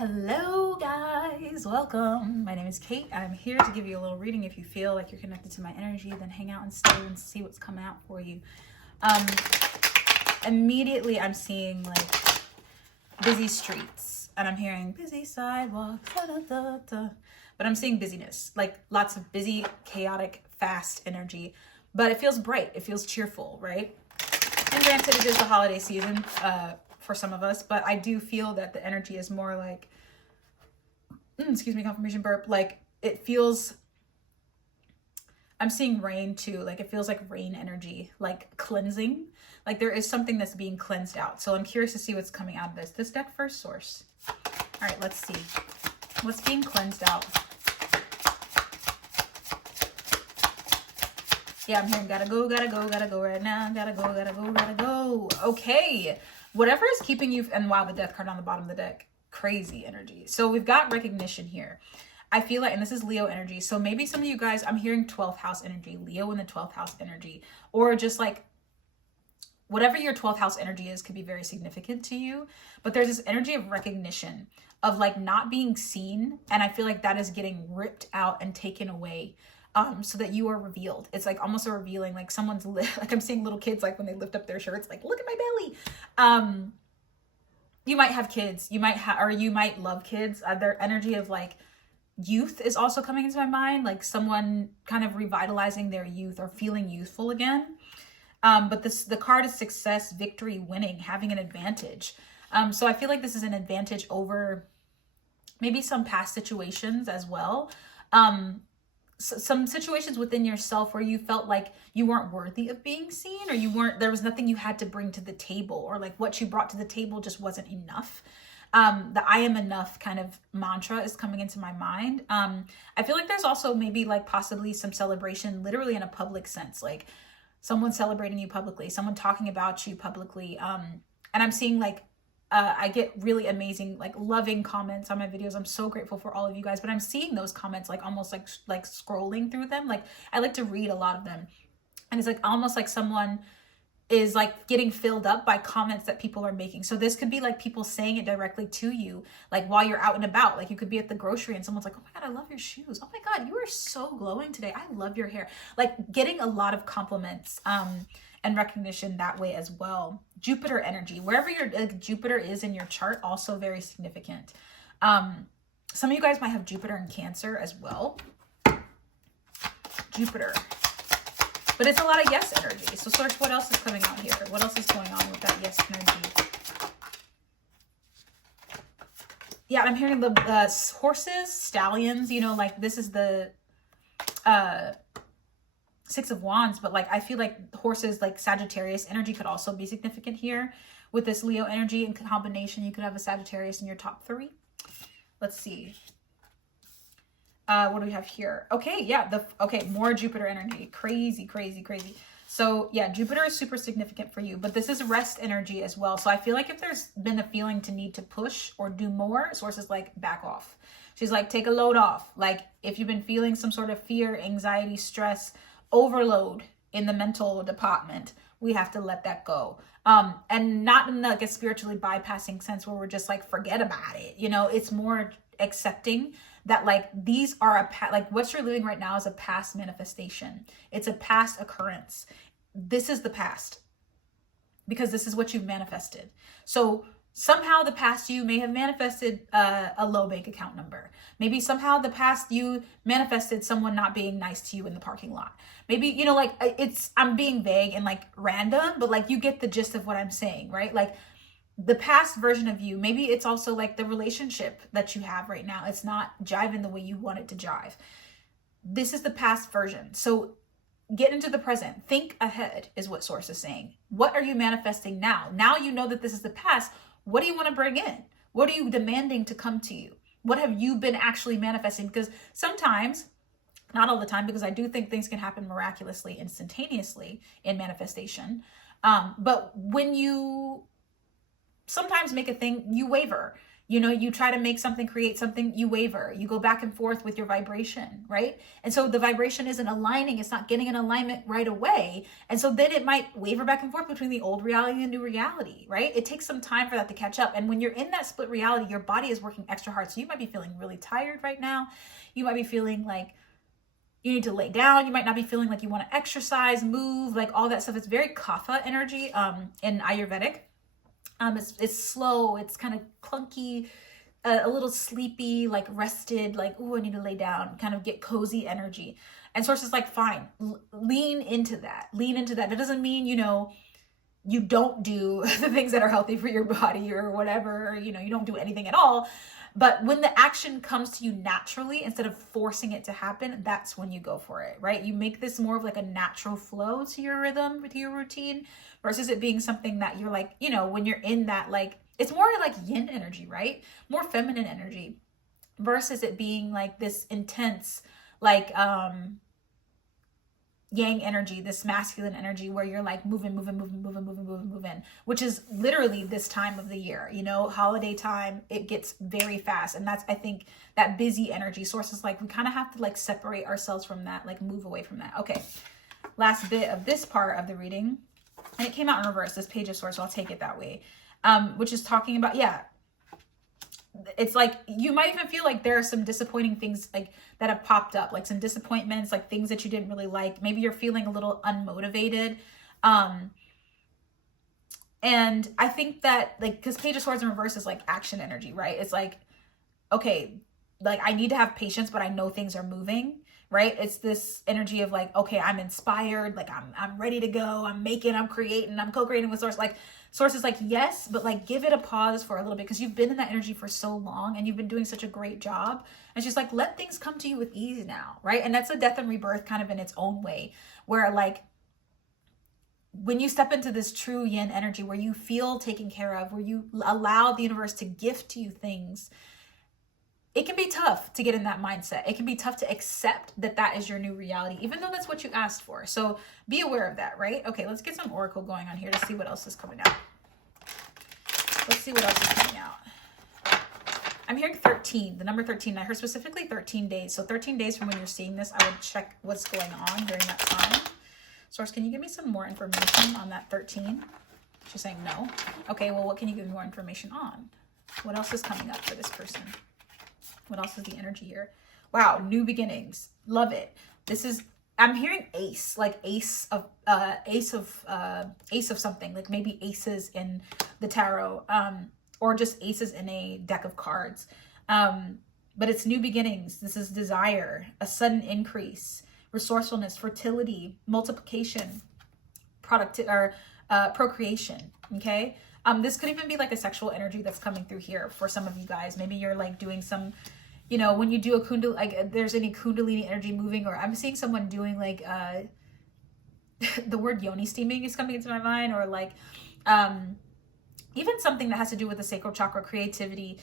Hello guys, welcome. My name is Kate. I'm here to give you a little reading. If you feel like you're connected to my energy, then hang out and stay and see what's coming out for you. Immediately I'm seeing like busy streets and I'm hearing busy sidewalks, da, da, da, da. But I'm seeing busyness, like lots of busy, chaotic, fast energy, but it feels bright. It feels cheerful, right? And granted, it is the holiday season for some of us, but I do feel that the energy is more like, excuse me, confirmation burp, like it feels, I'm seeing rain too, like it feels like rain energy, like cleansing, like there is something that's being cleansed out. So I'm curious to see what's coming out of this. This deck first, source. All right, let's see. What's being cleansed out? Yeah, I'm hearing gotta go right now. Gotta go. Okay. Whatever is keeping you, and wow, the death card on the bottom of the deck. Crazy energy. So we've got recognition here. I feel like, and this is Leo energy. So maybe some of you guys, I'm hearing 12th house energy, Leo in the 12th house energy, or just like whatever your 12th house energy is could be very significant to you. But there's this energy of recognition, of like not being seen. And I feel like that is getting ripped out and taken away. So that you are revealed. It's like almost a revealing, like someone's like I'm seeing little kids, like when they lift up their shirts, like look at my belly. You might have kids, you might have, or you might love kids. Their energy of like youth is also coming into my mind, like someone kind of revitalizing their youth or feeling youthful again. But the card is success, victory, winning, having an advantage. So I feel like this is an advantage over maybe some past situations as well. Some situations within yourself where you felt like you weren't worthy of being seen, or there was nothing you had to bring to the table, or like what you brought to the table just wasn't enough. The I am enough kind of mantra is coming into my mind. I feel like there's also maybe like possibly some celebration literally in a public sense, like someone celebrating you publicly, someone talking about you publicly. And I'm seeing like I get really amazing, like loving comments on my videos. I'm so grateful for all of you guys, but I'm seeing those comments like almost like scrolling through them. Like I like to read a lot of them, and it's like almost like someone is like getting filled up by comments that people are making. So this could be like people saying it directly to you, like while you're out and about. Like you could be at the grocery and someone's like, oh my God, I love your shoes. Oh my God, you are so glowing today. I love your hair. Like getting a lot of compliments and recognition that way as well. Jupiter energy, wherever your Jupiter is in your chart, also very significant. Some of you guys might have Jupiter in Cancer as well. Jupiter. But it's a lot of yes energy. So source, what else is coming out here? What else is going on with that yes energy? Yeah, I'm hearing the horses, stallions, you know, like this is the Six of Wands, but like I feel like horses, like Sagittarius energy could also be significant here with this Leo energy. In combination, you could have a Sagittarius in your top 3. Let's see. What do we have here? Okay, yeah, more Jupiter energy. Crazy. So yeah, Jupiter is super significant for you, but this is rest energy as well. So I feel like if there's been a feeling to need to push or do more, sources like back off. She's like, take a load off. Like if you've been feeling some sort of fear, anxiety, stress, overload in the mental department, we have to let that go. And not in like a spiritually bypassing sense where we're just like, forget about it. You know, it's more accepting that like these are like what you're living right now is a past manifestation. It's a past occurrence. This is the past because this is what you've manifested. So somehow the past you may have manifested a low bank account number. Maybe somehow the past you manifested someone not being nice to you in the parking lot. Maybe, you know, like I'm being vague and like random, but like you get the gist of what I'm saying, right? Like the past version of you, maybe it's also like the relationship that you have right now. It's not jiving the way you want it to jive. This is the past version. So get into the present. Think ahead is what source is saying. What are you manifesting now? Now you know that this is the past. What do you want to bring in? What are you demanding to come to you? What have you been actually manifesting? Because sometimes, not all the time, because I do think things can happen miraculously, instantaneously in manifestation. But when you sometimes make a thing, you waver. You know, you try to make something, create something, you waver, you go back and forth with your vibration, right? And so the vibration isn't aligning, it's not getting in alignment right away. And so then it might waver back and forth between the old reality and the new reality, right? It takes some time for that to catch up. And when you're in that split reality, your body is working extra hard. So you might be feeling really tired right now. You might be feeling like you need to lay down. You might not be feeling like you want to exercise, move, like all that stuff. It's very kapha energy in Ayurvedic. It's slow, it's kind of clunky, a little sleepy, like rested, like, oh, I need to lay down, kind of get cozy energy. And Source is like, fine, lean into that. It doesn't mean, you know, you don't do the things that are healthy for your body or whatever, or, you know, you don't do anything at all. But when the action comes to you naturally, instead of forcing it to happen, that's when you go for it, right? You make this more of like a natural flow to your rhythm, to your routine, versus it being something that you're like, you know, when you're in that, like, it's more like yin energy, right? More feminine energy, versus it being like this intense, like, yang energy, this masculine energy where you're like moving, which is literally this time of the year, you know, holiday time, it gets very fast. And that's, I think, that busy energy. Source is like, we kind of have to like separate ourselves from that, like move away from that. Okay, last bit of this part of the reading, and it came out in reverse, this page of Swords, so I'll take it that way, which is talking about, yeah, it's like you might even feel like there are some disappointing things like that have popped up, like some disappointments, like things that you didn't really like. Maybe you're feeling a little unmotivated. And I think that, like, because Page of Swords in reverse is like action energy, right? It's like, okay, like I need to have patience, but I know things are moving, right? It's this energy of like, okay, I'm inspired, like I'm ready to go, I'm creating, I'm co-creating with Source. Like Source is like, yes, but like give it a pause for a little bit, because you've been in that energy for so long and you've been doing such a great job. And she's like, let things come to you with ease now, right? And that's a death and rebirth kind of in its own way, where like when you step into this true yin energy, where you feel taken care of, where you allow the universe to gift you things, it can be tough to get in that mindset. It can be tough to accept that that is your new reality, even though that's what you asked for. So be aware of that, right? Okay, let's get some oracle going on here to see what else is coming out. Let's see what else is coming out. I'm hearing 13, the number 13. I heard specifically 13 days. So 13 days from when you're seeing this, I would check what's going on during that time. Source, can you give me some more information on that 13? She's saying no. Okay, well, what can you give me more information on? What else is coming up for this person? What else is the energy here? Wow, new beginnings. Love it. This is, I'm hearing ace, like ace of something, like maybe aces in the tarot, or just aces in a deck of cards. But it's new beginnings. This is desire, a sudden increase, resourcefulness, fertility, multiplication, procreation. Okay. This could even be like a sexual energy that's coming through here for some of you guys. Maybe you're like doing some, you know, when you do a kundalini, like there's any kundalini energy moving, or I'm seeing someone doing like, the word yoni steaming is coming into my mind, or like, even something that has to do with the sacral chakra, creativity,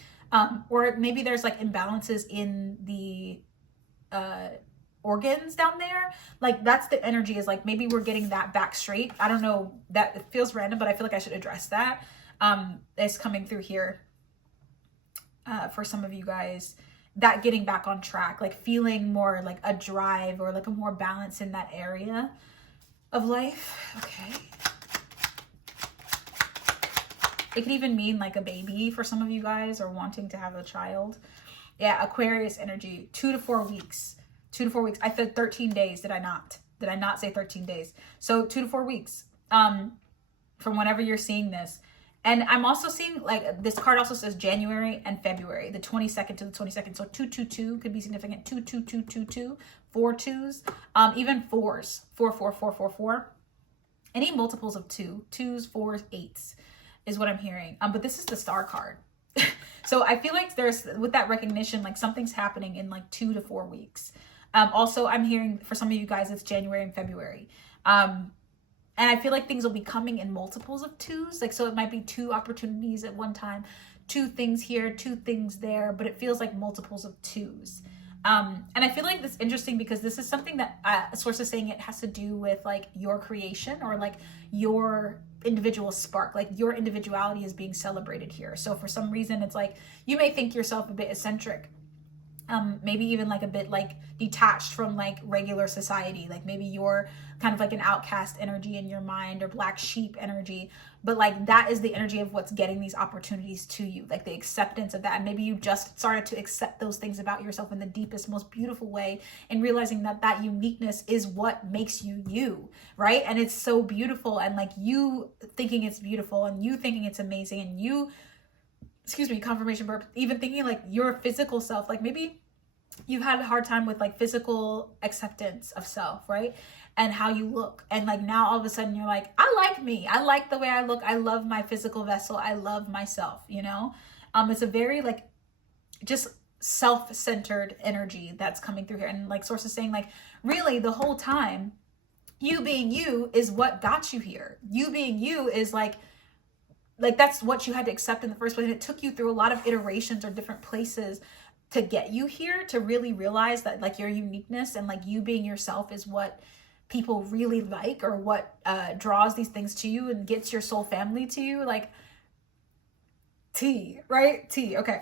or maybe there's like imbalances in the, organs down there. Like that's the energy, is like maybe we're getting that back straight. I don't know, that it feels random, but I feel like I should address that. It's coming through here for some of you guys, that getting back on track, like feeling more like a drive or like a more balance in that area of life. Okay, it could even mean like a baby for some of you guys, or wanting to have a child. Yeah, Aquarius energy, 2 to 4 weeks. 2 to 4 weeks. I said 13 days. Did I not say 13 days? So 2 to 4 weeks from whenever you're seeing this. And I'm also seeing, like, this card also says January and February, the 22nd to the 22nd. So 222 could be significant. 22222, 4 twos, even fours, 4. Any multiples of 2, 2s, 4s, 8s is what I'm hearing. But this is the star card. So I feel like there's, with that recognition, like something's happening in like 2 to 4 weeks. Also, I'm hearing for some of you guys, it's January and February. And I feel like things will be coming in multiples of 2s. Like, so it might be 2 opportunities at one time, 2 things here, 2 things there, but it feels like multiples of 2s. And I feel like that's interesting, because this is something that Source is saying it has to do with like your creation, or like your individual spark, like your individuality is being celebrated here. So for some reason, it's like you may think yourself a bit eccentric, maybe even like a bit like detached from like regular society. Like maybe you're kind of like an outcast energy in your mind, or black sheep energy, but like that is the energy of what's getting these opportunities to you, like the acceptance of that. And maybe you just started to accept those things about yourself in the deepest, most beautiful way, and realizing that that uniqueness is what makes you you, right? And it's so beautiful, and like you thinking it's beautiful, and you thinking it's amazing, and you, excuse me, confirmation burp, even thinking like your physical self, like maybe you've had a hard time with like physical acceptance of self, right? And how you look. And like now all of a sudden you're like, I like me. I like the way I look. I love my physical vessel. I love myself, you know? It's a very like just self-centered energy that's coming through here. And like Source is saying, like, really the whole time, you being you is what got you here. You being you is like that's what you had to accept in the first place. And it took you through a lot of iterations or different places to get you here, to really realize that like your uniqueness and like you being yourself is what people really like, or what draws these things to you and gets your soul family to you. Like tea, right? Tea. Okay.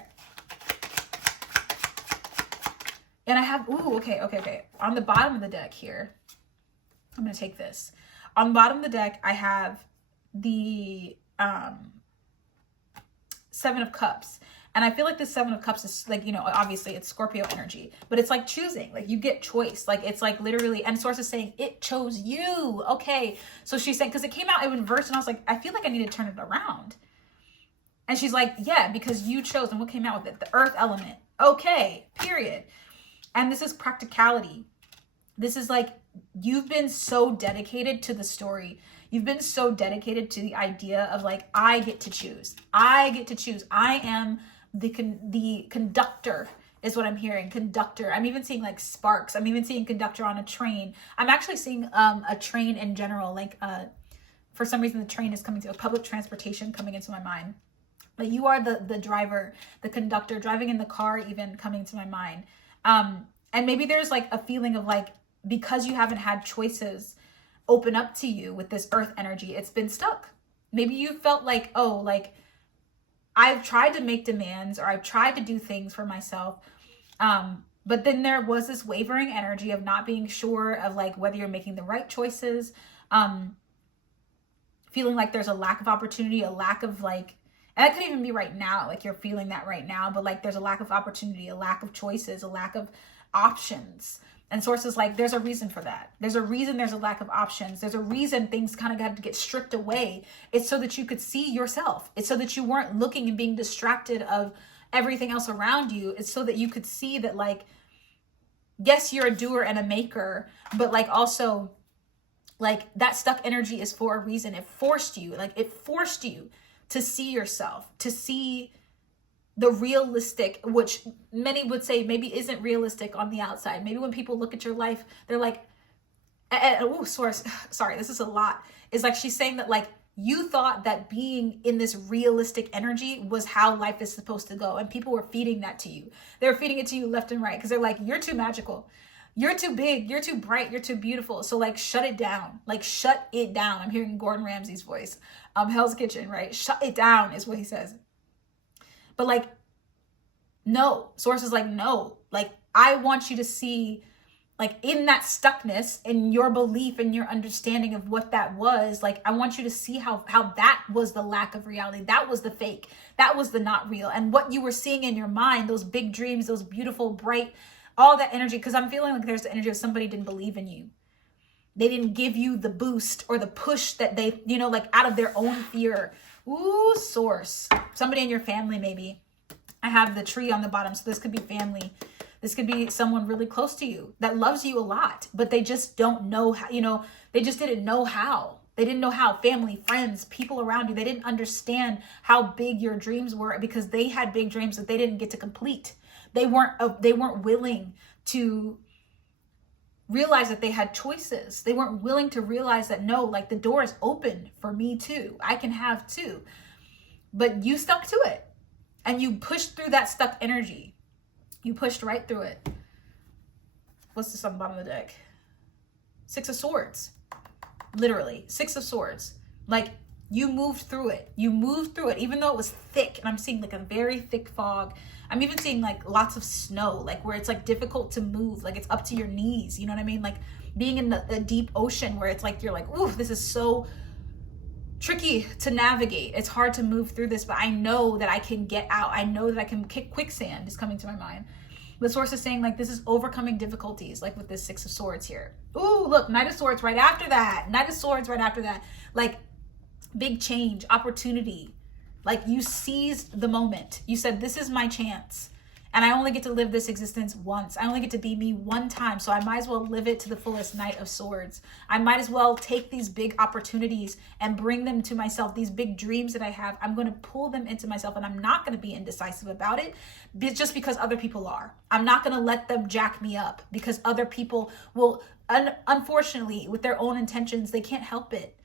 And I have, ooh, okay. On the bottom of the deck here, I'm going to take this. On the bottom of the deck, I have the Seven of Cups. And I feel like the Seven of Cups is like, you know, obviously it's Scorpio energy, but it's like choosing, like you get choice. Like it's like literally, and Source is saying it chose you. Okay. So she's saying, because it came out in reverse, and I was like, I feel like I need to turn it around. And she's like, yeah, because you chose. And what came out with it? The earth element. Okay, period. And this is practicality. This is like, you've been so dedicated to the story. You've been so dedicated to the idea of like, I get to choose. I get to choose. I am the conductor is what I'm hearing. Conductor. I'm even seeing like sparks. I'm even seeing conductor on a train. I'm actually seeing a train in general. Like for some reason the train is coming to a public transportation coming into my mind. But you are the driver, the conductor, driving in the car even coming to my mind. And maybe there's like a feeling of like, because you haven't had choices open up to you with this earth energy, it's been stuck. Maybe you felt like, oh, like I've tried to make demands, or I've tried to do things for myself. But then there was this wavering energy of not being sure of like whether you're making the right choices. Feeling like there's a lack of opportunity, a lack of like, and that could even be right now, like you're feeling that right now, but like there's a lack of opportunity, a lack of choices, a lack of options. And Source is like, there's a reason for that. There's a reason there's a lack of options. There's a reason things kind of got to get stripped away. It's so that you could see yourself. It's so that you weren't looking and being distracted of everything else around you. It's so that you could see that like, yes, you're a doer and a maker, but like also like that stuck energy is for a reason. It forced you to see yourself, to see the realistic, which many would say maybe isn't realistic on the outside. Maybe when people look at your life, they're like, oh, Source, sorry, this is a lot. It's like she's saying that like you thought that being in this realistic energy was how life is supposed to go. And people were feeding that to you. They were feeding it to you left and right because they're like, you're too magical. You're too big. You're too bright. You're too beautiful. So like, shut it down. Like, shut it down. I'm hearing Gordon Ramsay's voice. Hell's Kitchen, right? Shut it down is what he says. But like, no. Source is like, no. Like, I want you to see, like, in that stuckness, in your belief and your understanding of what that was, like, I want you to see how that was the lack of reality. That was the fake. That was the not real. And what you were seeing in your mind, those big dreams, those beautiful, bright, all that energy, because I'm feeling like there's the energy of somebody didn't believe in you. They didn't give you the boost or the push that they, you know, like out of their own fear. Ooh, Source. Somebody in your family, maybe. I have the tree on the bottom, so this could be family. This could be someone really close to you that loves you a lot, but they just don't know how, you know, they just didn't know how. They didn't know how. Family, friends, people around you, they didn't understand how big your dreams were because they had big dreams that they didn't get to complete. They weren't willing to realize that they had choices. They weren't willing to realize that, no, like the door is open for me too. I can have too. But you stuck to it and you pushed through that stuck energy. You pushed right through it. What's this on the bottom of the deck? Six of Swords. Literally, Six of Swords. Like You moved through it. You moved through it, even though it was thick. And I'm seeing like a very thick fog. I'm even seeing like lots of snow, like where it's like difficult to move, like it's up to your knees. You know what I mean? Like being in the deep ocean where it's like, you're like, ooh, this is so tricky to navigate. It's hard to move through this, but I know that I can get out. I know that I can kick quicksand is coming to my mind. The source is saying like this is overcoming difficulties, like with this Six of Swords here. Ooh, look, Knight of Swords right after that. Knight of Swords right after that. Like big change, opportunity. Like you seized the moment. You said, this is my chance. And I only get to live this existence once. I only get to be me one time. So I might as well live it to the fullest. Knight of Swords. I might as well take these big opportunities and bring them to myself. These big dreams that I have, I'm going to pull them into myself, and I'm not going to be indecisive about it just because other people are. I'm not going to let them jack me up because other people will, unfortunately, with their own intentions, they can't help it.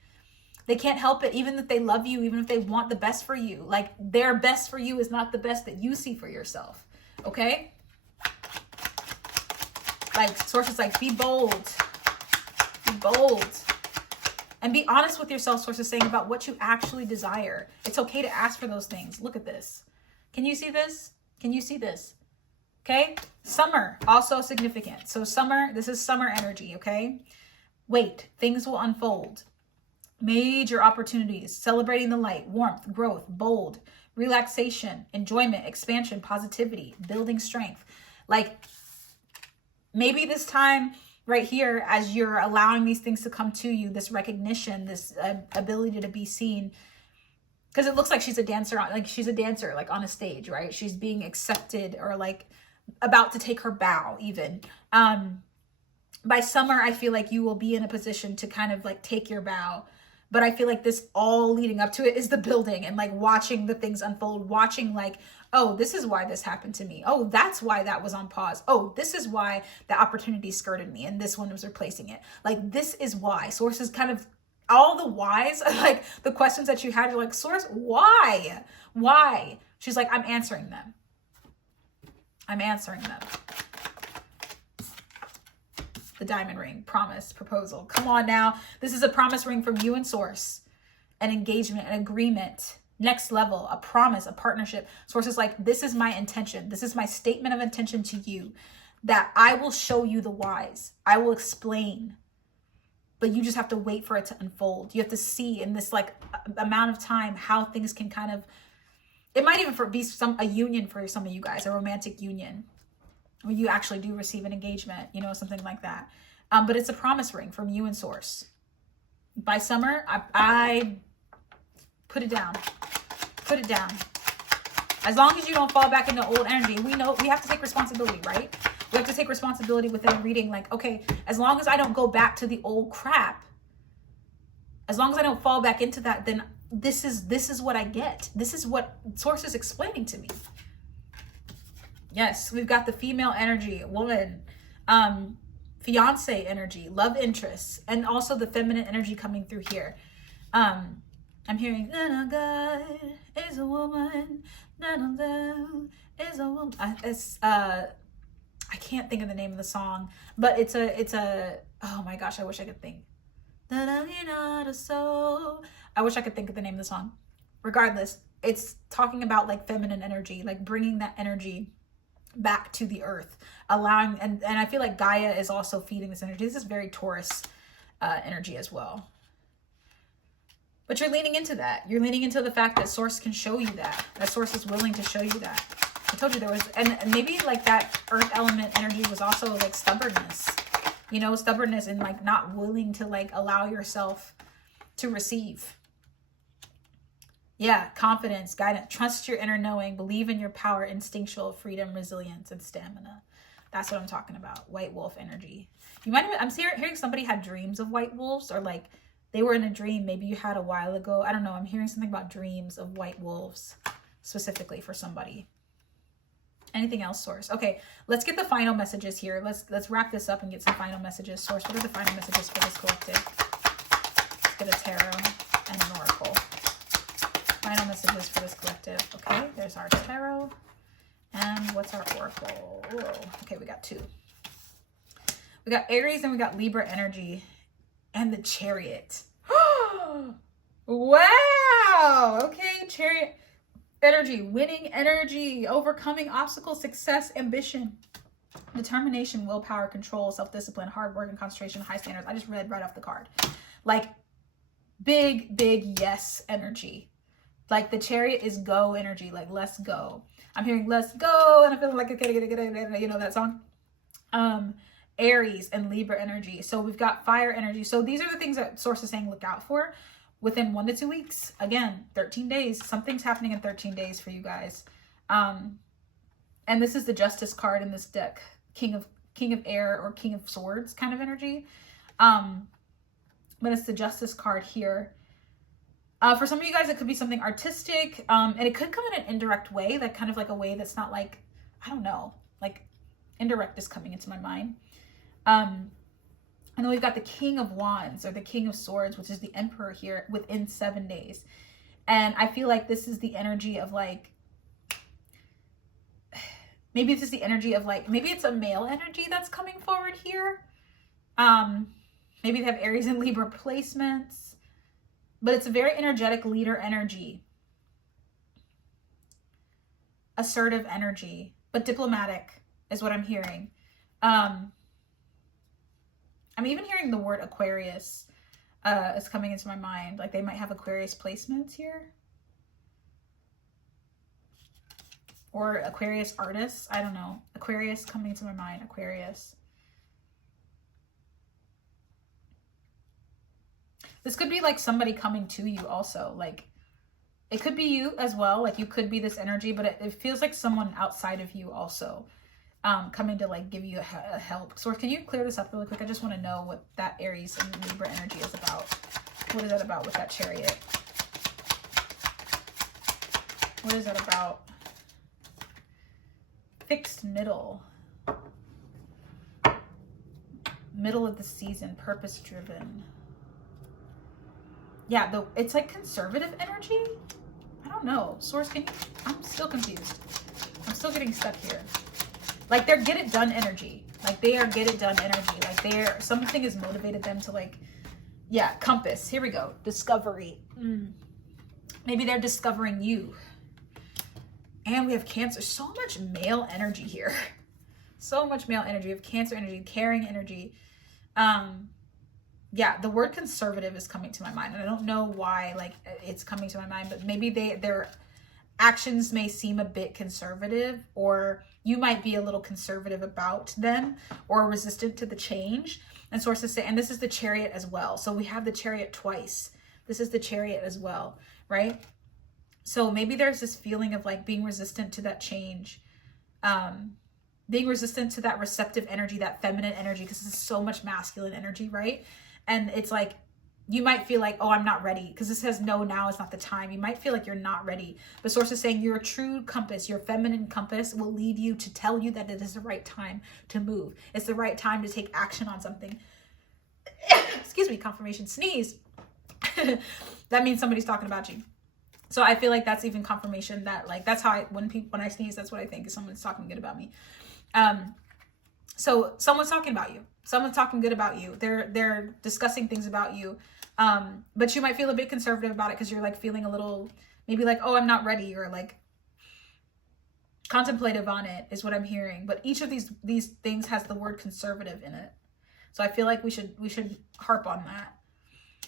They can't help it, even if they love you, even if they want the best for you. Like their best for you is not the best that you see for yourself. Okay? Like sources like be bold. Be bold. And be honest with yourself, sources saying about what you actually desire. It's okay to ask for those things. Look at this. Can you see this? Can you see this? Okay? Summer, also significant. So summer, this is summer energy, okay? Wait, things will unfold. Major opportunities, celebrating the light, warmth, growth, bold, relaxation, enjoyment, expansion, positivity, building strength. Like maybe this time right here, as you're allowing these things to come to you, this recognition, this ability to be seen, because it looks like she's a dancer, like on a stage, right? She's being accepted or like about to take her bow even. By summer, I feel like you will be in a position to kind of like take your bow. But I feel like this all leading up to it is the building and like watching the things unfold, watching like, oh, this is why this happened to me. Oh, that's why that was on pause. Oh, this is why the opportunity skirted me and this one was replacing it. Like, this is why. Sources kind of, all the whys, like the questions that you had, you're like, source, why? Why? She's like, I'm answering them. I'm answering them. The diamond ring, promise, proposal. Come on now. This is a promise ring from you and source. An engagement, an agreement, next level, a promise, a partnership. Source is like, this is my intention. This is my statement of intention to you, that I will show you the whys. I will explain, but you just have to wait for it to unfold. You have to see in this like amount of time how things can kind of, it might even be a union for some of you guys, a romantic union. When you actually do receive an engagement, you know, something like that. But it's a promise ring from you and source. By summer, I put it down. Put it down. As long as you don't fall back into old energy, we know we have to take responsibility, right? We have to take responsibility within a reading. Like, okay, as long as I don't go back to the old crap, as long as I don't fall back into that, then this is what I get. This is what source is explaining to me. Yes, we've got the female energy, woman, fiance energy, love interests, and also the feminine energy coming through here. I'm hearing, "Nana God is a woman, Nana God is a woman." I can't think of the name of the song, but it's a. Oh my gosh, I wish I could think. I wish I could think of the name of the song. Regardless, it's talking about like feminine energy, like bringing that energy back to the earth, allowing, and I feel like Gaia is also feeding this energy. This is very Taurus energy as well. But you're leaning into that. You're leaning into the fact that source can show you that source is willing to show you that. I told you there was, and maybe like that earth element energy was also like stubbornness, you know, stubbornness and like not willing to like allow yourself to receive. Yeah, confidence, guidance, trust your inner knowing, believe in your power, instinctual freedom, resilience, and stamina. That's what I'm talking about. White wolf energy. You might have, I'm hearing somebody had dreams of white wolves, or like they were in a dream maybe you had a while ago. I don't know. I'm hearing something about dreams of white wolves specifically for somebody. Anything else, source? Okay, let's get the final messages here. Let's wrap this up and get some final messages. Source, what are the final messages for this collective? Let's get a tarot and an oracle. Final messages for this collective. Okay, there's our tarot. And what's our oracle? Whoa. Okay, we got two. We got Aries and we got Libra energy. And the Chariot. Wow. Okay, Chariot energy, winning energy, overcoming obstacles, success, ambition, determination, willpower, control, self-discipline, hard work, and concentration, high standards. I just read right off the card. Like big yes energy. Like the Chariot is go energy, like let's go. I'm hearing let's go, and I'm feeling like you know that song. Aries and Libra energy. So we've got fire energy. So these are the things that Source is saying look out for within 1 to 2 weeks. Again, 13 days. Something's happening in 13 days for you guys. And this is the Justice card in this deck. King of Air or King of Swords kind of energy. But it's the Justice card here. For some of you guys, it could be something artistic. And it could come in an indirect way, like kind of like a way that's not like, I don't know, like indirect is coming into my mind. And then we've got the King of Wands or the King of Swords, which is the Emperor here within 7 days. And I feel like this is the energy of like, maybe this is the energy of like, maybe it's a male energy that's coming forward here. Maybe they have Aries and Libra placements, but it's a very energetic leader energy. Assertive energy, but diplomatic is what I'm hearing. I'm even hearing the word Aquarius is coming into my mind. Like they might have Aquarius placements here. Or Aquarius artists. I don't know. Aquarius coming into my mind. Aquarius. This could be like somebody coming to you also. Like it could be you as well. Like you could be this energy, but it feels like someone outside of you also. Coming to like give you a help. So can you clear this up really quick? I just want to know what that Aries and Libra energy is about. What is that about with that Chariot? What is that about? Fixed middle. Middle of the season, purpose driven. Yeah, it's like conservative energy. I don't know. Source, I'm still confused. I'm still getting stuck here. Like they're get it done energy. Like they are get it done energy. Like something has motivated them to like, yeah, compass. Here we go. Discovery. Maybe they're discovering you. And we have Cancer. So much male energy here. So much male energy. We have Cancer energy, caring energy. Yeah, the word conservative is coming to my mind. And I don't know why like it's coming to my mind, but maybe their actions may seem a bit conservative, or you might be a little conservative about them or resistant to the change. And sources say, and this is the Chariot as well. So we have the Chariot twice. This is the Chariot as well, right? So maybe there's this feeling of like being resistant to that change, being resistant to that receptive energy, that feminine energy, because this is so much masculine energy, right? And it's like, you might feel like, oh, I'm not ready, because this says no, now is not the time. You might feel like you're not ready. But source is saying your true compass, your feminine compass will lead you to tell you that it is the right time to move. It's the right time to take action on something. Excuse me, confirmation sneeze. That means somebody's talking about you. So I feel like that's even confirmation that like, that's how when I sneeze, that's what I think is someone's talking good about me. So someone's talking about you. Someone's talking good about you. They're discussing things about you. But you might feel a bit conservative about it because you're like feeling a little, maybe like, oh, I'm not ready, or like contemplative on it is what I'm hearing. But each of these things has the word conservative in it. So I feel like we should harp on that.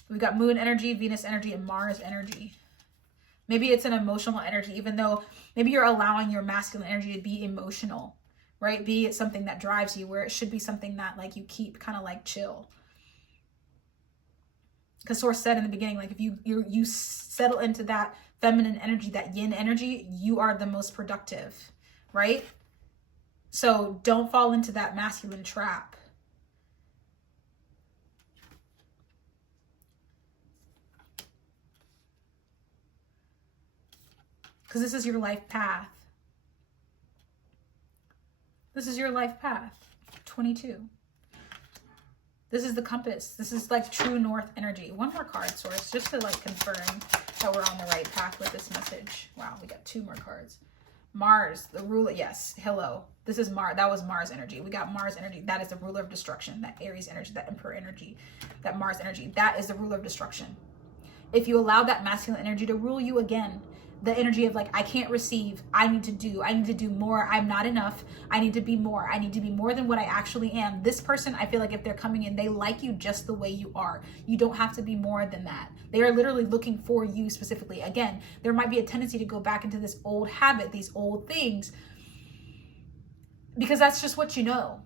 We've got Moon energy, Venus energy, and Mars energy. Maybe it's an emotional energy, even though maybe you're allowing your masculine energy to be emotional, right? Be it something that drives you, where it should be something that like you keep kind of like chill. Because Source said in the beginning, like if you settle into that feminine energy, that yin energy, you are the most productive, right? So don't fall into that masculine trap. Because this is your life path. This is your life path. 22. This is the compass. This is like true north energy. One more card, Source, just to like confirm that we're on the right path with this message. Wow, we got 2 more cards. Mars, the ruler. Yes, hello. This is Mars. That was Mars energy. We got Mars energy. That is the ruler of destruction. That Aries energy, that Emperor energy, that Mars energy. That is the ruler of destruction. if you allow that masculine energy to rule you again, the energy of like, I can't receive, I need to do more, I'm not enough, I need to be more, I need to be more than what I actually am. This person, I feel like if they're coming in, they like you just the way you are. You don't have to be more than that. They are literally looking for you specifically. Again, there might be a tendency to go back into this old habit, these old things, because that's just what you know.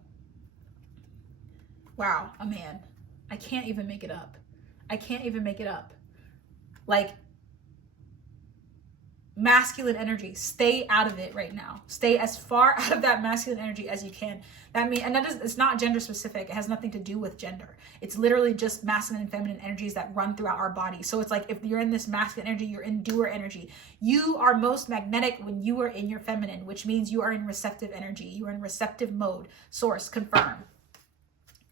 Wow, a man. I can't even make it up. I can't even make it up. Like, masculine energy, stay out of it right now. Stay as far out of that masculine energy as you can. That means, and that is, it's not gender specific. It has nothing to do with gender. It's literally just masculine and feminine energies that run throughout our body. So it's like, if you're in this masculine energy, you're in doer energy. You are most magnetic when you are in your feminine, which means you are in receptive energy. You are in receptive mode. Source, confirm.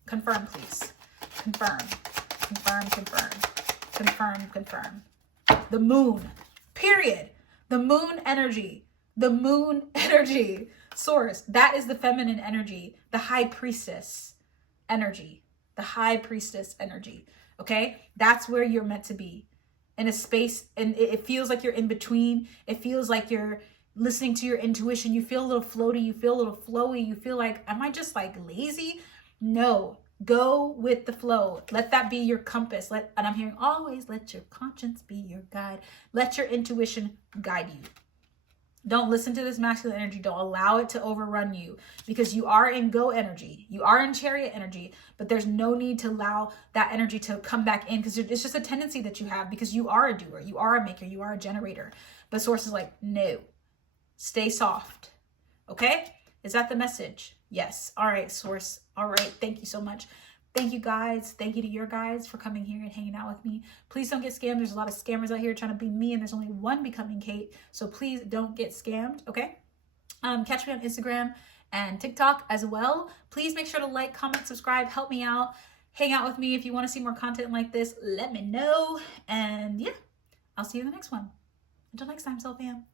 Confirm, please. Confirm. Confirm, confirm. Confirm, confirm. The moon, period. The moon energy, the moon energy, source, that is the feminine energy, the high priestess energy, the high priestess energy, okay? That's where you're meant to be, in a space, and it feels like you're in between. It feels like you're listening to your intuition. You feel a little floaty, you feel a little flowy, you feel like, am I just like lazy? No, go with the flow. Let that be your compass. And I'm hearing always, let your conscience be your guide. Let your intuition guide you. Don't listen to this masculine energy. Don't allow it to overrun you, because you are in go energy. You are in chariot energy, but there's no need to allow that energy to come back in, because it's just a tendency that you have, because you are a doer, you are a maker, you are a generator. But source is like, no, stay soft. Okay? Is that the message? Yes. All right, source. All right. Thank you so much. Thank you guys. Thank you to your guys for coming here and hanging out with me. Please don't get scammed. There's a lot of scammers out here trying to be me, and there's only one becoming Kate. So please don't get scammed. Okay. Catch me on Instagram and TikTok as well. Please make sure to like, comment, subscribe, help me out. Hang out with me. If you want to see more content like this, let me know. And yeah, I'll see you in the next one. Until next time, Soul Fam.